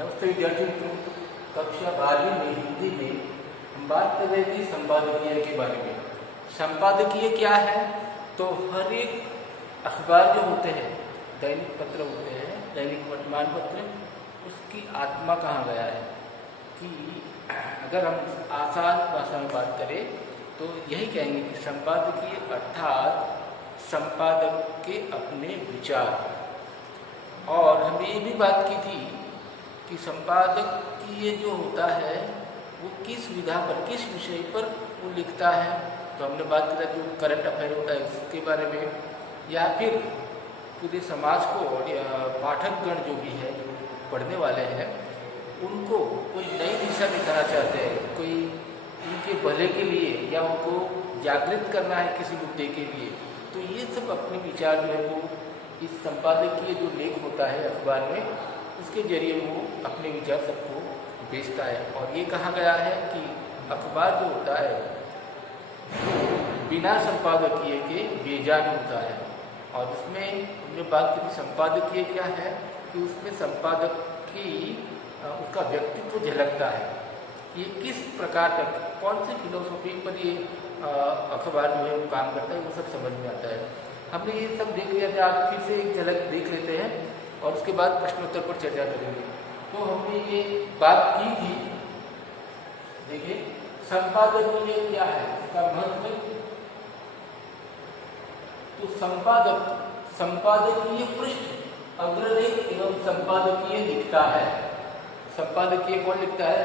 नमस्ते विद्यार्थी मित्रों, कक्षा 12वीं में हिंदी में हम बात कर रहे थे संपादकीय के बारे में। संपादकीय क्या है? तो हर एक अखबार जो होते हैं, दैनिक पत्र होते हैं, दैनिक वर्तमान पत्र, उसकी आत्मा कहाँ गया है कि अगर हम आसान भाषा में बात करें तो यही कहेंगे कि संपादकीय अर्थात संपादक के अपने विचार। और हमने ये भी बात की थी कि संपादकीय जो होता है वो किस विधा पर, किस विषय पर वो लिखता है। तो हमने बात किया जो करंट अफेयर होता है उसके बारे में, या फिर पूरे समाज को और पाठकगण जो भी है, जो पढ़ने वाले हैं, उनको कोई नई दिशा दिखाना चाहते हैं, कोई उनके भले के लिए या उनको जागृत करना है किसी मुद्दे के लिए। तो ये सब अपने विचार जो है वो इस संपादकीय जो लेख होता है अखबार में, उसके जरिए वो अपने विचार सबको बेचता है। और ये कहा गया है कि अखबार जो होता है वो बिना संपादकीय के बेजान होता है। और इसमें हमने बात की थी संपादकीय क्या है कि उसमें संपादक की उसका व्यक्तित्व झलकता है, ये किस प्रकार का, कौन सी फिलोसॉफी पर ये अखबार जो है वो काम करता है, वो सब समझ में आता है। हमने ये सब देख लिया था, आप फिर से एक झलक देख लेते हैं और उसके बाद प्रश्नोत्तर पर चर्चा करेंगे। तो हमने ये बात की थी, देखिए संपादकीय क्या है, इसका महत्व। तो संपादकीय पृष्ठ अग्रलेख एवं संपादकीय लिखता है। संपादकीय कौन लिखता है?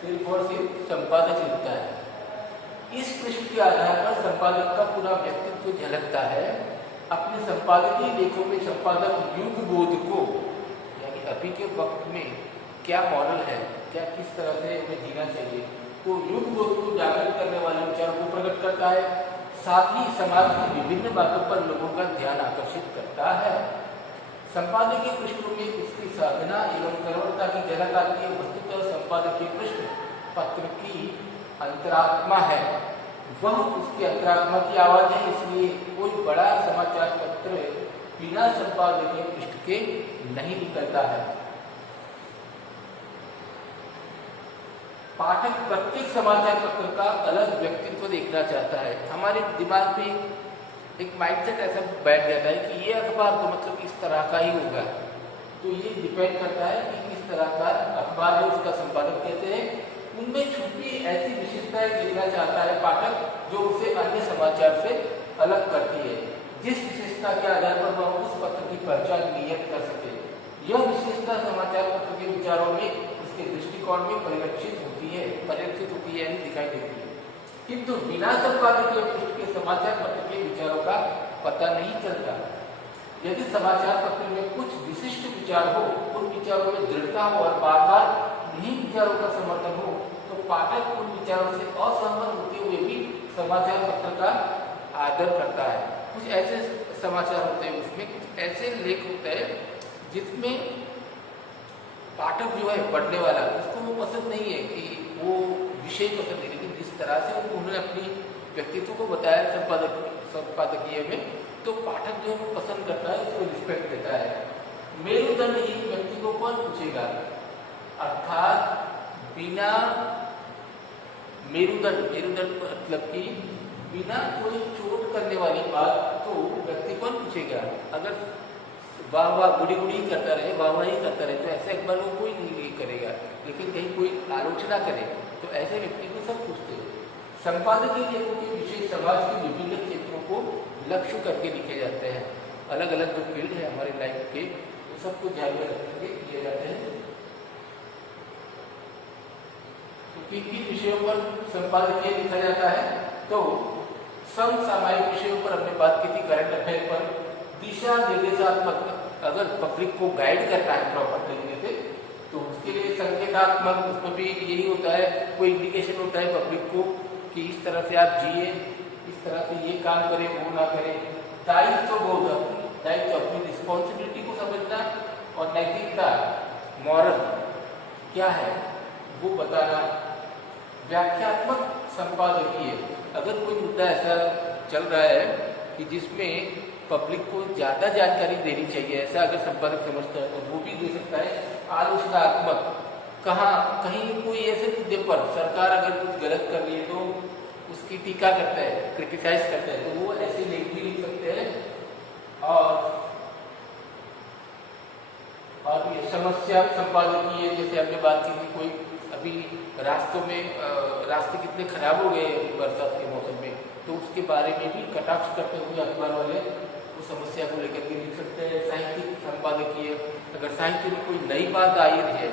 सिर्फ और सिर्फ संपादक लिखता है। इस पृष्ठ के आधार पर संपादक का पूरा व्यक्तित्व झलकता है। अपने संपादकीय लेखों में संपादक युग बोध को, यानी अभी के वक्त में क्या मॉडल है, क्या किस तरह से हमें जीना चाहिए, तो युग बोध को जागृत करने वाले विचारों को प्रकट करता है। साथ ही समाज की विभिन्न बातों पर लोगों का ध्यान आकर्षित करता है। संपादकीय पृष्ठों में उसकी साधना एवं करुणता की झलक आती है। वस्तुतः संपादकीय पृष्ठ पत्र की अंतरात्मा है, वह उसकी अंतरात्मा की आवाज है। इसलिए कोई बड़ा समाचार पत्र बिना संपादकीय पृष्ठ के नहीं निकलता है। पाठक प्रत्येक समाचार पत्र का अलग व्यक्तित्व देखना चाहता है। हमारे दिमाग में एक माइंडसेट ऐसा बैठ जाता है कि ये अखबार तो मतलब इस तरह का ही होगा। तो ये डिपेंड करता है कि किस तरह का अखबार है, उसका संपादक कहते हैं। उनमें छुपी ऐसी विशेषताएं देखना चाहता है पाठक जो उसे अन्य समाचार से अलग करती है, जिस विशेषता के आधार पर वह उस पत्र की पहचान नियत कर सके। यह विशेषता समाचार पत्र के विचारों में, उसके दृष्टिकोण में परिलक्षित होती है, यानी दिखाई देती है। किंतु बिना संपादकीय पृष्ठ के समाचार पत्र के विचारों का पता नहीं चलता। यदि समाचार पत्र में कुछ विशिष्ट विचार हो, उन विचारों में दृढ़ता हो और बार बार इन्हीं विचारों का समर्थन हो, तो पाठक उन विचारों से असहमत होते हुए भी समाचार पत्र का आदर करता है। कुछ ऐसे समाचार होते हैं, उसमें कुछ ऐसे लेख होते हैं जिसमें पाठक जो है, पढ़ने वाला, उसको वो पसंद नहीं है कि वो विषय पसंद नहीं, लेकिन जिस तरह से उन्होंने अपनी व्यक्तित्व को बताया संपादकीय में, तो पाठक जो है वो पसंद करता है, उसको रिस्पेक्ट देता है। मेरुदंड इन व्यक्ति को कौन पूछेगा? अर्थात बिना मेरुदंड मतलब कि बिना कोई चोट करने वाली बात तो व्यक्ति कौन पूछेगा? अगर वाह वाह गुड़ी गुड़ी करता रहे, वाह वाह ही करता रहे, तो ऐसे अखबार को कोई नहीं करेगा। लेकिन कहीं कोई आलोचना करे तो ऐसे व्यक्ति को सब पूछते हैं। संपादकीय लेखों के विषय समाज के विभिन्न क्षेत्रों को लक्ष्य करके लिखे जाते हैं। अलग अलग जो फील्ड है हमारे लाइफ के, वो सबको ध्यान में रख के किए जाते हैं। तो किन विषयों पर संपादकीय लिखा जाता है? तो समसामयिक विषयों पर हमने बात की थी, करंट अफेयर पर। दिशा निर्देशात्मक, अगर पब्लिक को गाइड करना है प्रॉपर तरीके से, तो उसके लिए संकेतात्मक, उसमें भी यही होता है, कोई इंडिकेशन होता है पब्लिक को कि इस तरह से आप जिए, इस तरह से ये काम करें, वो ना करें। दायित्व बोध, अपनी रिस्पॉन्सिबिलिटी को समझना और नैतिकता, मॉरल क्या है वो बताना। व्याख्यात्मक संपादकीय, अगर कोई मुद्दा ऐसा चल रहा है कि जिसमें पब्लिक को ज़्यादा जानकारी देनी चाहिए, ऐसा अगर संपादक समझता है तो वो भी दे सकता है। आलोचनात्मक, कहीं कोई ऐसे मुद्दे पर सरकार अगर कुछ गलत कर रही है तो उसकी टीका करता है, क्रिटिसाइज करता है, तो वो ऐसे लेख भी लिख सकते हैं। और ये समस्या संपादकीय, जैसे हमने बात की थी, कोई अभी रास्तों में रास्ते कितने खराब हो गए बरसात के मौसम में, तो उसके बारे में भी कटाक्ष करते हुए अखबार वाले उस समस्या को लेकर के लिख सकते हैं। साहित्यिक संपादकीय, अगर साहित्य में कोई नई बात आई है,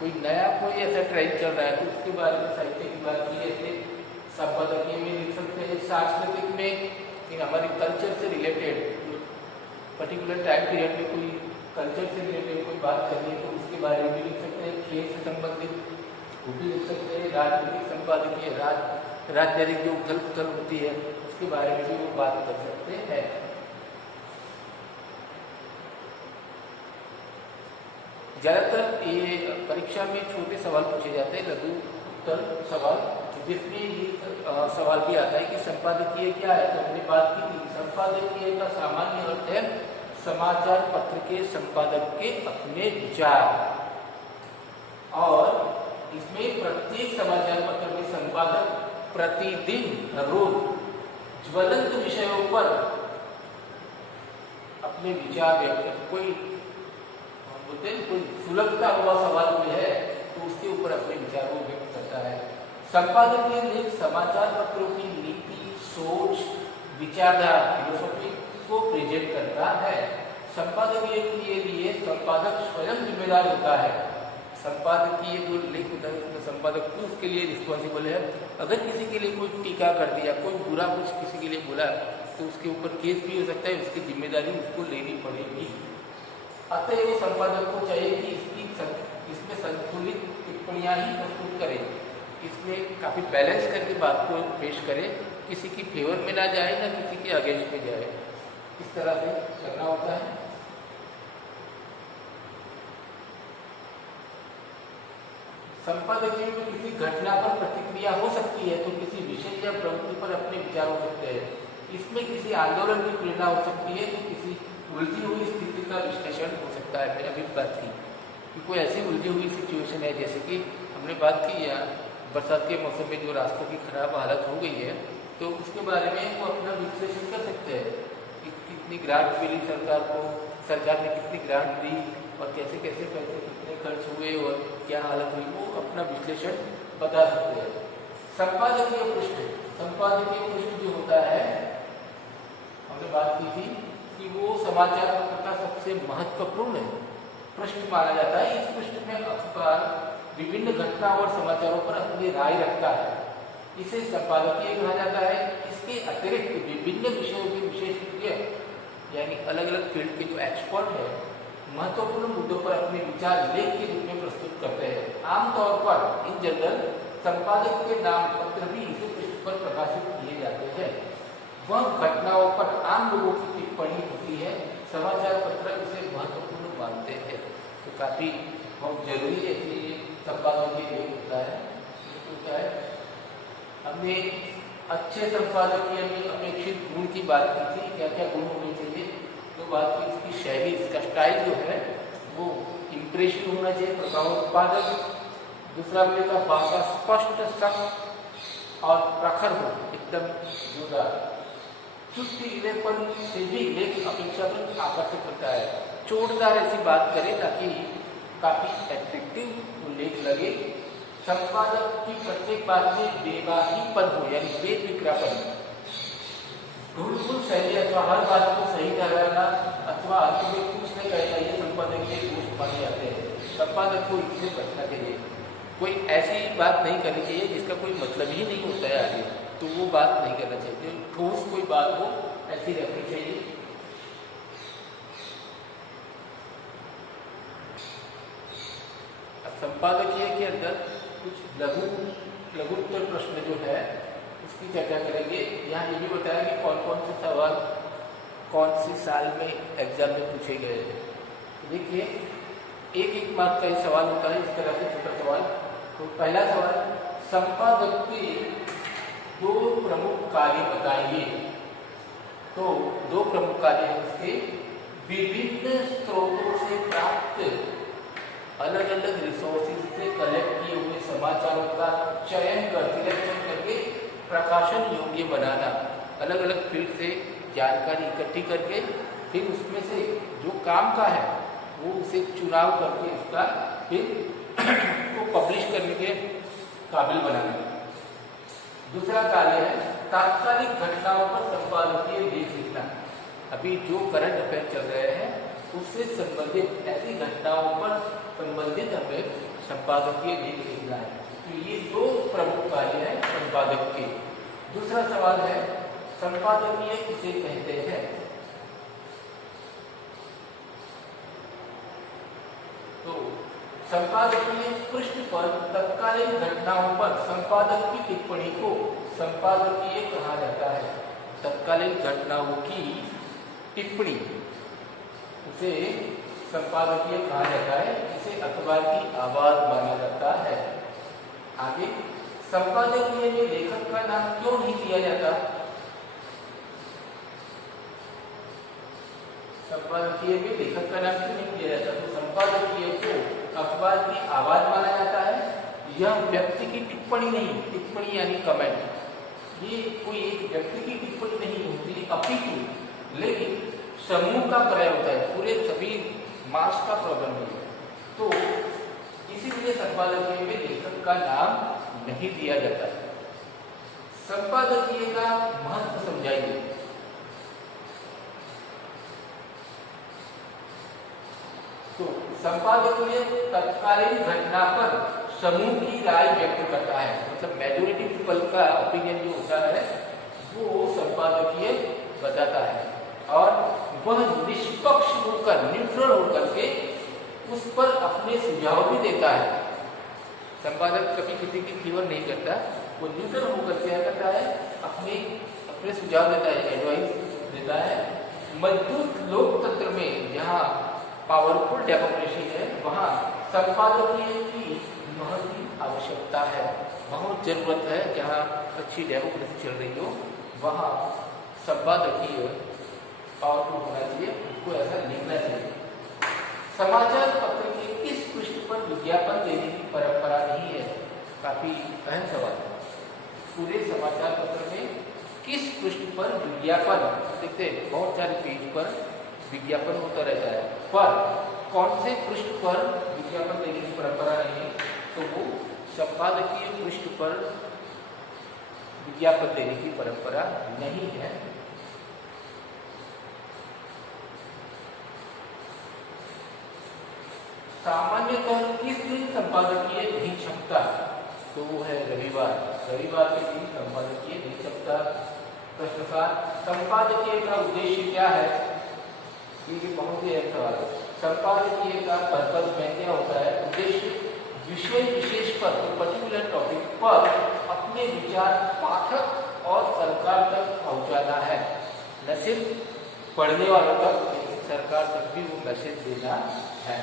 कोई नया कोई ऐसा ट्रेंड चल रहा है, तो उसके बारे में साहित्य की बात की ऐसे संपादकीय में लिख सकते हैं। सांस्कृतिक में हमारे कल्चर से रिलेटेड पर्टिकुलर टाइम पीरियड में कोई कल्चर से रिलेटेड कोई बात करनी है तो उसके बारे में भी लिख सकते हैं। खेल से संबंधित वो भी लिख सकते हैं। राजनीतिक संपादकीय, राजनीतिक जो उथल पुथल होती है उसके बारे में भी वो बात कर सकते हैं। ज़्यादातर ये परीक्षा में छोटे सवाल पूछे जाते हैं, लघु उत्तर सवाल, जिसमें ये सवाल भी आता है कि संपादकीय क्या है। तो हमने बात की थी, संपादकीय का सामान्य अर्थ है समाचार पत्र के संपादक के अपने विचार, और इसमें प्रत्येक समाचार पत्र में संपादक प्रतिदिन रोज ज्वलंत विषयों पर अपने विचार व्यक्त करते। कोई बोलते हैं कोई सुलगता हुआ सवाल कोई है तो उसके ऊपर अपने विचार को व्यक्त करता है। संपादकीय लेख समाचार पत्रों की नीति, सोच, विचारधारा, फिलोसॉफी को प्रेजेंट करता है। संपादकीय के लिए संपादक स्वयं जिम्मेदार होता है। संपादकीय जो लेख होता है उसमें संपादक उसके लिए रिस्पॉन्सिबल है। अगर किसी के लिए कोई टीका कर दिया, कोई बुरा कुछ किसी के लिए बोला, तो उसके ऊपर केस भी हो सकता है, उसकी जिम्मेदारी उसको लेनी पड़ेगी। अतः संपादक को चाहिए कि इसमें संतुलित टिप्पणियां ही प्रस्तुत करें, इसमें काफ़ी बैलेंस करके बात को पेश करें, किसी की फेवर में ना जाए ना किसी के अगेंस्ट में जाए, इस तरह से करना होता है। संपादकीय में किसी घटना पर प्रतिक्रिया हो सकती है तो किसी विषय या प्रवृत्ति पर अपने विचार हो सकते हैं। इसमें किसी आंदोलन की प्रेरणा हो सकती है तो किसी उलझी हुई स्थिति का विश्लेषण हो सकता है। मैंने अभी बात की कि कोई ऐसी उलझी हुई सिचुएशन है, जैसे कि हमने बात की या बरसात के मौसम में जो रास्तों की खराब हालत हो गई है, तो उसके बारे में वो अपना विश्लेषण कर सकते हैं कि कितनी ग्रांट मिली सरकार को, सरकार ने कितनी ग्रांट दी और कैसे कैसे पैसे कितने खर्च हुए और क्या हालत हुई, वो अपना विश्लेषण बता सकते हैं। संपादकीय पृष्ठ जो होता है, हमने बात की थी कि वो समाचार पत्र का सबसे महत्वपूर्ण पृष्ठ माना जाता है। इस पृष्ठ में अखबार विभिन्न घटना और समाचारों पर अपनी राय रखता है, इसे संपादकीय कहा जाता है। इसके अतिरिक्त विभिन्न विषयों के विशेषज्ञ यानी अलग अलग फील्ड के जो एक्सपर्ट है महत्वपूर्ण मुद्दों पर अपने विचार लेख के रूप में प्रस्तुत करते हैं। आमतौर पर इन जनरल संपादक के नाम पत्र भी इसी पृष्ठ पर प्रकाशित किए जाते हैं। वह घटनाओं पर आम लोगों की टिप्पणी होती है, समाचार पत्र इसे महत्वपूर्ण मानते हैं। तो काफी बहुत जरूरी है कि संपादकीय होता है। तो क्या है, हमने अच्छे संपादकीय में अपेक्षित गुण की बात की थी, क्या क्या गुण होने चाहिए। तो बात की इसकी शैली, इसका स्टाइल जो है वो इम्प्रेसिव होना चाहिए, प्रभाव उत्पादक। दूसरा मिलेगा भाषा स्पष्ट, सख्त और प्रखर हो, एकदम जोरदार। चुटकीलेपन से भी लेख अपेक्षाकृत आकर्षक होता है। चोटदार ऐसी बात करें ताकि काफी एट्रैक्टिव लेख लगे। संपादक की प्रत्येक बात में बेबाकीपन हो यानी बेफिक्रापन। ढूंढ शैली अथवा हर बात को सही ठहराना अथवा अंत में कुछ नहीं कहना, ये संपादक के दोष माने जाते हैं। संपादक को इससे बचना चाहिए, कोई ऐसी बात नहीं करनी चाहिए जिसका कोई मतलब ही नहीं होता है आगे, तो वो बात नहीं करना चाहिए। ठोस कोई बात हो ऐसी रखनी चाहिए। अब संपादकीय के अंदर कुछ लघुत्तर प्रश्न जो है उसकी चर्चा करेंगे। यहाँ ये भी बताया कि कौन कौन से सवाल कौन सी साल में एग्जाम में पूछे गए। देखिए, एक मार्क का ही सवाल होता है, इस तरह से छोटा सवाल। तो पहला सवाल, संपादक के 2 प्रमुख कार्य बताइए। तो 2 प्रमुख कार्य इसके विभिन्न स्रोतों से प्राप्त अलग अलग रिसोर्सेज से कलेक्ट किए हुए समाचारों का चयन कर सिलेक्शन करके प्रकाशन योग्य बनाना, अलग अलग फील्ड से जानकारी इकट्ठी करके फिर उसमें से जो काम का है वो उसे चुनाव करके उसका फिर को पब्लिश करने के काबिल बनाना। दूसरा कार्य है तात्कालिक घटनाओं पर संपादकीय लेख लिखना। अभी जो करंट अफेयर चल रहे हैं उससे संबंधित ऐसी घटनाओं पर संबंधित हमें संपादकीय लेख लिखना है। तो ये दो प्रमुख कार्य हैं संपादक के। दूसरा सवाल है संपादकीय किसे कहते हैं? तो संपादकीय पृष्ठ पर तत्कालीन घटनाओं पर संपादक की टिप्पणी को संपादकीय कहा जाता है। तत्कालीन घटनाओं की टिप्पणी उसे संपादकीय कहा जाता है। इसे अखबार की आवाज माना जाता है। आगे संपादकीय में लेखक का नाम क्यों नहीं दिया जाता? संपादकीय में लेखक का नाम क्यों नहीं दिया जाता? तो संपादकीय को अखबार की आवाज माना जाता है। यह व्यक्ति की टिप्पणी नहीं, टिप्पणी यानी कमेंट, ये कोई एक व्यक्ति की टिप्पणी नहीं होती, अपितु लेकिन समूह का प्रयोग होता है, पूरे सभी मास का प्रॉब्लम है। तो इसीलिए संपादकीय में लेखक का नाम नहीं दिया जाता है। संपादकीय का महत्व समझाइए। तो संपादकीय तत्कालीन घटना पर समूह की राय व्यक्त करता है, मतलब मेजॉरिटी पीपल का ओपिनियन जो होता है वो संपादकीय बताता है और वह निष्पक्ष होकर, न्यूट्रल होकर के उस पर अपने सुझाव भी देता है। संपादक कभी किसी की फेवर नहीं करता, वो न्यूट्रल होकर क्या करता है, अपने सुझाव देता है, एडवाइस देता है। मजबूत लोकतंत्र में जहाँ पावरफुल डेमोक्रेसी है वहाँ संपादकीय की बहुत ही आवश्यकता है, बहुत जरूरत है। जहाँ अच्छी डेमोक्रेसी चल रही हो वहाँ संपादकीय पावरफुल होना चाहिए, उसको ऐसा लिखना चाहिए। समाचार पत्र के किस पृष्ठ पर विज्ञापन देने की परंपरा नहीं है? काफी अहम सवाल है। पूरे समाचार पत्र में किस पृष्ठ पर विज्ञापन, देखते हैं बहुत सारे पेज पर विज्ञापन होता रहता है, पर कौन से पृष्ठ पर विज्ञापन देने की परंपरा नहीं है? तो वो संपादकीय पृष्ठ पर विज्ञापन देने की परंपरा नहीं है। सामान्यतः किस दिन संपादकीय नहीं छपता? तो वो है रविवार। रविवार के दिन संपादकीय नहीं छपता। प्रश्न 7, संपादकीय का उद्देश्य क्या है? ये बहुत ही अहम सवाल है। संपादकीय का पर्पज में क्या होता है? उद्देश्य विषय विशेष पर, पर्टिकुलर टॉपिक पर अपने विचार पाठक और सरकार तक पहुंचाना है। न सिर्फ पढ़ने वालों तक, लेकिन सरकार तक भी वो मैसेज देना है।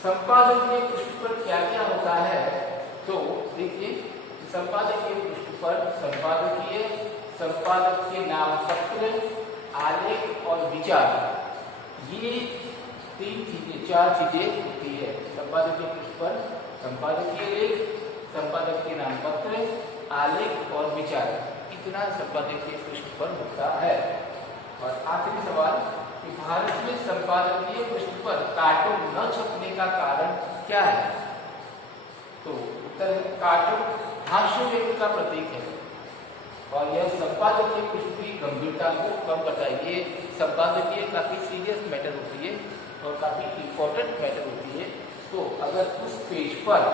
संपादकीय पृष्ठ पर क्या क्या होता है? तो देखिए, संपादकीय पृष्ठ पर संपादक के नाम पत्र, आलेख और विचार, ये 4 चीजें होती है। संपादकीय पृष्ठ पर संपादकीय लेख, संपादक के नाम पत्र, आलेख और विचार, इतना संपादकीय पृष्ठ पर होता है। और आखिरी सवाल कि भारत में संपादकीय पृष्ठ पर कार्टून न छपने का कारण क्या है? तो उत्तर है कार्टून हास्य व्यक्ति का प्रतीक है और यह संपादकीय पृष्ठ की गंभीरता को कम करता है। ये संपादकीय काफी सीरियस मैटर होती है और काफी इम्पोर्टेंट मैटर होती है। तो अगर उस पेज पर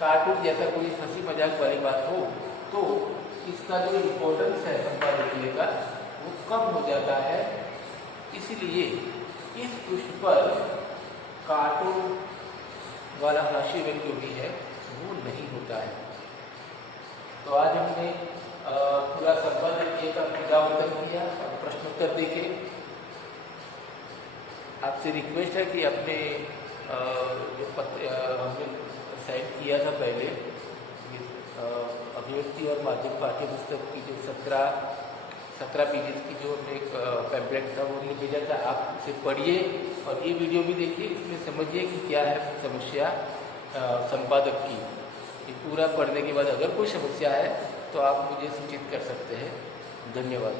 कार्टून जैसा कोई हंसी मजाक वाली बात हो तो इसका जो इम्पोर्टेंस है संपादकीय का वो कम हो जाता है। इसलिए इस पृष्ठ पर कार्टून वाला हास्य व्यक्ति जो भी है वो नहीं होता है। तो आज हमने पूरा संपादकीय का पुनरावर्तन किया और प्रश्नोत्तर देखे। आपसे रिक्वेस्ट है कि अपने जो हमने साइड किया था पहले, अभिव्यक्ति और माध्यम पाठ्य पुस्तक की जो 17 17 पेजेस की जो एक पैम्पलेट था वो हमने भेजा था। आप इसे पढ़िए और ये वीडियो भी देखिए, इसमें समझिए कि क्या है समस्या संपादक की। ये पूरा पढ़ने के बाद अगर कोई समस्या है तो आप मुझे सूचित कर सकते हैं। धन्यवाद।